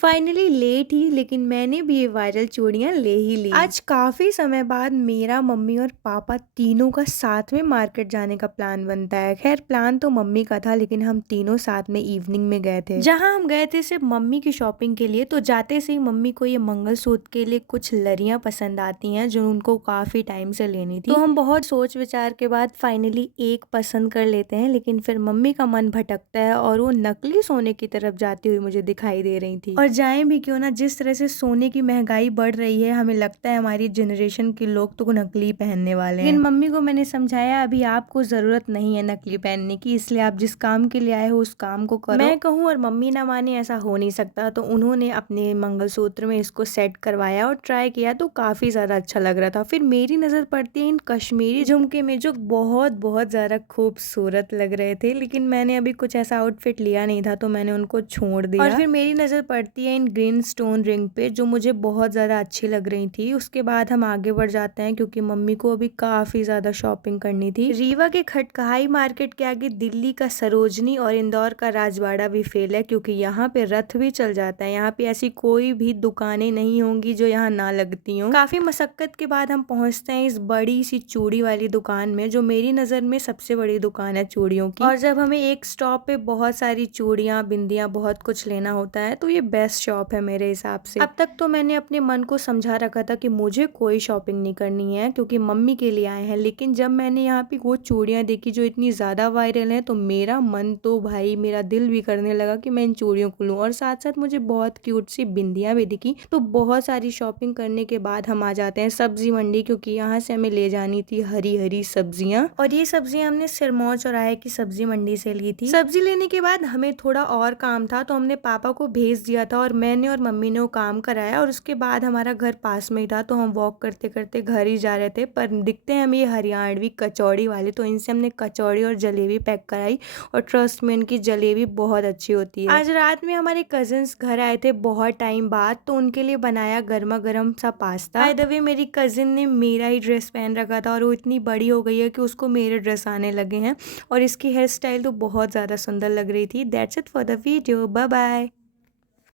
Finally late ही लेकिन मैंने भी ये वायरल चूड़ियां ले ही ली। आज काफी समय बाद मेरा, मम्मी और पापा तीनों का साथ में मार्केट जाने का प्लान बनता है। खैर प्लान तो मम्मी का था लेकिन हम तीनों साथ में इवनिंग में गए थे। जहां हम गए थे सिर्फ मम्मी की शॉपिंग के लिए, तो जाते से ही मम्मी को ये मंगलसूत्र के लिए कुछ लड़ियां पसंद आती हैं जो उनको काफी टाइम से लेनी थी। तो हम बहुत सोच विचार के बाद फाइनली एक पसंद कर लेते हैं, लेकिन फिर मम्मी का मन भटकता है और वो नकली सोने की तरफ जाती हुई मुझे दिखाई दे रही थी। और जाएं भी क्यों ना, जिस तरह से सोने की महंगाई बढ़ रही है, हमें लगता है हमारी जनरेशन के लोग तो नकली पहनने वाले हैं। लेकिन मम्मी को मैंने समझाया अभी आपको जरूरत नहीं है नकली पहनने की, इसलिए आप जिस काम के लिए आए हो उस काम को करो। मैं कहूँ और मम्मी ना माने ऐसा हो नहीं सकता, तो उन्होंने अपने मंगलसूत्र में इसको सेट करवाया और ट्राई किया तो काफी ज्यादा अच्छा लग रहा था। फिर मेरी नजर पड़ती है इन कश्मीरी झुमके में जो बहुत बहुत ज्यादा खूबसूरत लग रहे थे, लेकिन मैंने अभी कुछ ऐसा आउटफिट लिया नहीं था तो मैंने उनको छोड़ दिया। और फिर मेरी नजर पड़ती है इन ग्रीन स्टोन रिंग पे जो मुझे बहुत ज़्यादा अच्छी लग रही थी। उसके बाद हम आगे बढ़ जाते हैं क्योंकि मम्मी को अभी काफ़ी ज़्यादा शॉपिंग करनी थी। रीवा के खटकहाई मार्केट के आगे दिल्ली का सरोजनी और इंदौर का राजवाड़ा भी फेल है क्योंकि यहाँ पे रथ भी चल जाता है। यहाँ पे ऐसी कोई भी दुकानें नहीं होंगी जो यहाँ ना लगती हों। काफ़ी मशक्कत के बाद हम पहुँचते हैं इस बड़ी सी चूड़ी वाली दुकान में जो मेरी नज़र में सबसे बड़ी दुकान है चूड़ियों की। और जब हमें एक स्टॉप पे बहुत सारी चूड़ियाँ, बिंदियाँ, बहुत कुछ लेना होता है तो ये बेस्ट शॉप है मेरे हिसाब से। अब तक तो मैंने अपने मन को समझा रखा था कि मुझे कोई शॉपिंग नहीं करनी है क्योंकि मम्मी के लिए आए हैं, लेकिन जब मैंने यहाँ पे वो चूड़ियाँ देखी जो इतनी ज़्यादा वायरल हैं तो मेरा मन तो भाई, मेरा दिल भी करने लगा कि मैं इन चूड़ियों को लूँ। और साथ साथ मुझे बहुत क्यूट सी बिंदियाँ भी दिखी। तो बहुत सारी शॉपिंग करने के बाद हम आ जाते हैं सब्जी मंडी क्योंकि यहाँ से हमें ले जानी थी हरी हरी सब्जियाँ। और ये सब्जियाँ हमने सिरमौर चौराहे की सब्जी मंडी से ली थी। सब्जी लेने के बाद हमें थोड़ा और काम था तो हमने पापा को भेज दिया था और मैंने और मम्मी ने वो काम कराया। और उसके बाद हमारा घर पास में ही था तो हम वॉक करते करते घर ही जा रहे थे, पर दिखते हैं हमें ये हरियाणवी कचौड़ी वाले, तो इनसे हमने कचौड़ी और जलेबी पैक कराई। और ट्रस्ट में इनकी जलेबी बहुत अच्छी होती है। आज रात में हमारे कजिन्स घर आए थे बहुत टाइम बाद, तो उनके लिए बनाया गर्मा गर्म सा पास्ता। बाय द वे मेरी कजिन ने मेरा ही ड्रेस पहन रखा था और वो इतनी बड़ी हो गई है कि उसको मेरे ड्रेस आने लगे हैं और इसकी हेयर स्टाइल तो बहुत ज़्यादा सुंदर लग रही थी। That's it for the video, bye bye.